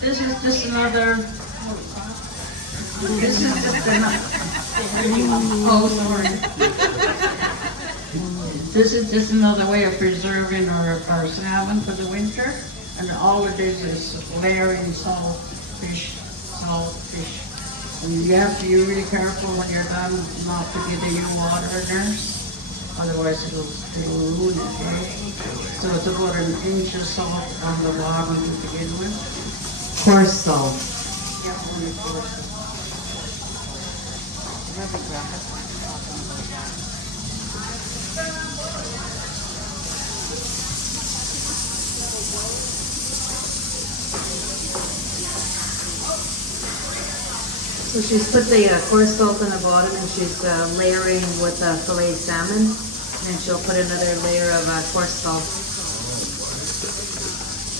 This is just another. This is just another. Oh, sorry. This is just another way of preserving our salmon for the winter. And all it is layering salt fish. And you have to be really careful when you're done not to get any water in there. Otherwise it'll ruin it. Okay? So it's about an inch of salt on the bottom to begin with. Coarse salt. Yeah, only coarse salt. So she's put the coarse salt on the bottom and she's layering with filet salmon. And she'll put another layer of coarse salt.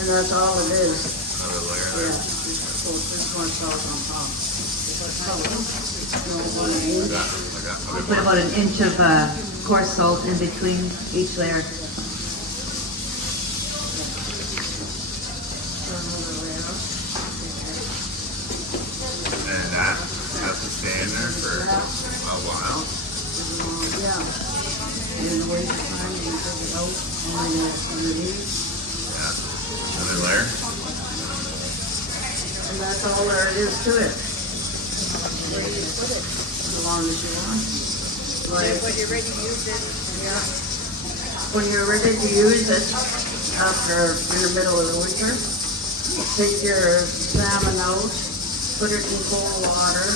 And that's all it is. Another layer Yeah. there. So there's more salt on top. We'll put about an inch of coarse salt in between each layer. And that has to stay in there for a while. Yeah. And in the winter time, you take it out and then you have some of these. Yeah. Another layer. And that's all there is to it. Where you put it. As long as you want. Like, When you're ready to use it, yeah. When you're ready to use it, after in the middle of the winter, take your salmon out, put it in cold water,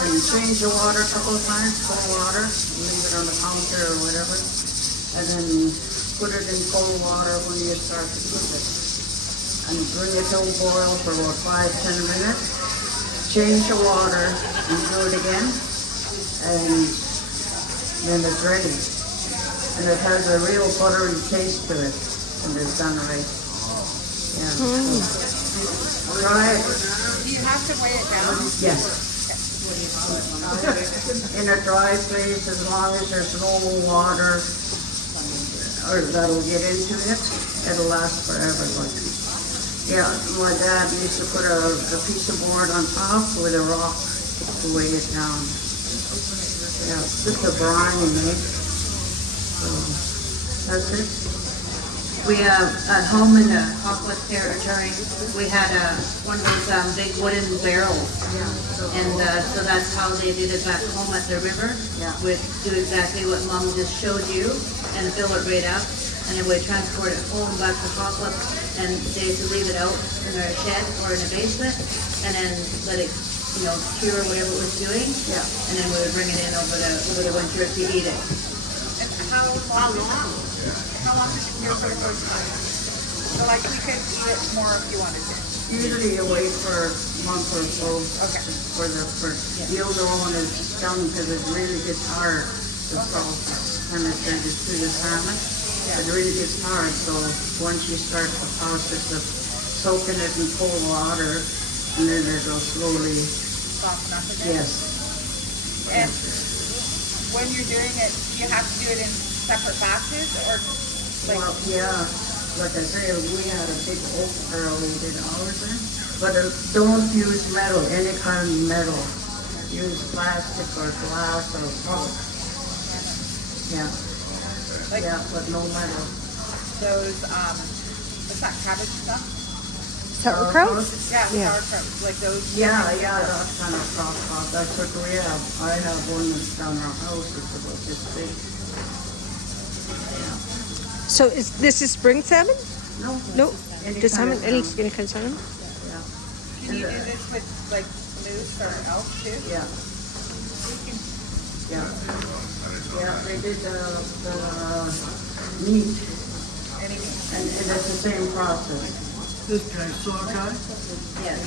and change the water a couple of times, cold water, leave it on the counter or whatever, and then put it in cold water when you start to cook it. And bring it to a boil for about 5-10 minutes. Change the water and do it again, and then it's ready. And it has a real buttery taste to it when it's done right. Yeah. So, try it. do you have to weigh it down? Yes. In a dry place, as long as there's no water or that'll get into it, it'll last forever. But yeah, my dad used to put a piece of board on top with a rock to weigh it down. Yeah, just a brine, mate. So that's it. We at home in the Hawkwood Territory, we had one of those big wooden barrels. Yeah. And so that's how they did it back home at the river. Yeah. Would do exactly what Mom just showed you and fill it right up. And then we'd transport it home back to Hawkwood and they used to leave it out in their shed or in the basement and then let it, cure whatever it was doing. Yeah. And then we would bring it in over the winter to eat it. And how long does it cure for the first time? So like we could eat it more if you wanted to. Usually you wait for a month or so Okay. for you'll know when it's done because it really gets hard, the salt, and it turns to the salmon. It really gets hard, so once you start the process of soaking it in cold water, and then it'll slowly, Soften up again. yes. And when you're doing it, do you have to do it in separate batches or like? Well, yeah, like I say, we had a big oak barrel we did ours in, but don't use metal, any kind of metal. Use plastic or glass or pulp. Yeah, Like yeah, but no metal. those, what's that, cabbage stuff? Sauerkraut? Yeah, Yeah. sauerkraut, like those. Yeah, that kind of crock pot, that's what we have. I have one that's down our house, it's about this big. So this is spring salmon? No. Nope. Any Just kind salmon? of Any kind of salmon? Yeah. Can you do this with like moose or elk too? Yeah. Yeah. Yeah, they did the meat, Any meat? and it's the same process. This guy's sockeye? Yes.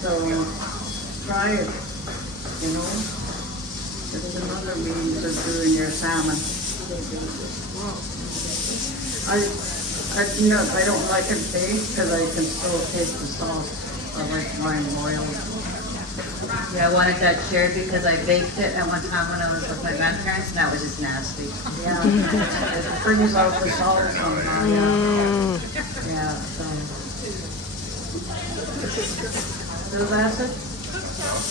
So, try it, It's another means of doing your salmon. I don't like it baked because I can still taste the sauce. I like mine boiled. Yeah, I wanted that shared because I baked it at one time when I was with my grandparents and that was just nasty. Yeah. It brings out the salt somehow, yeah. Yeah, so. Those acid?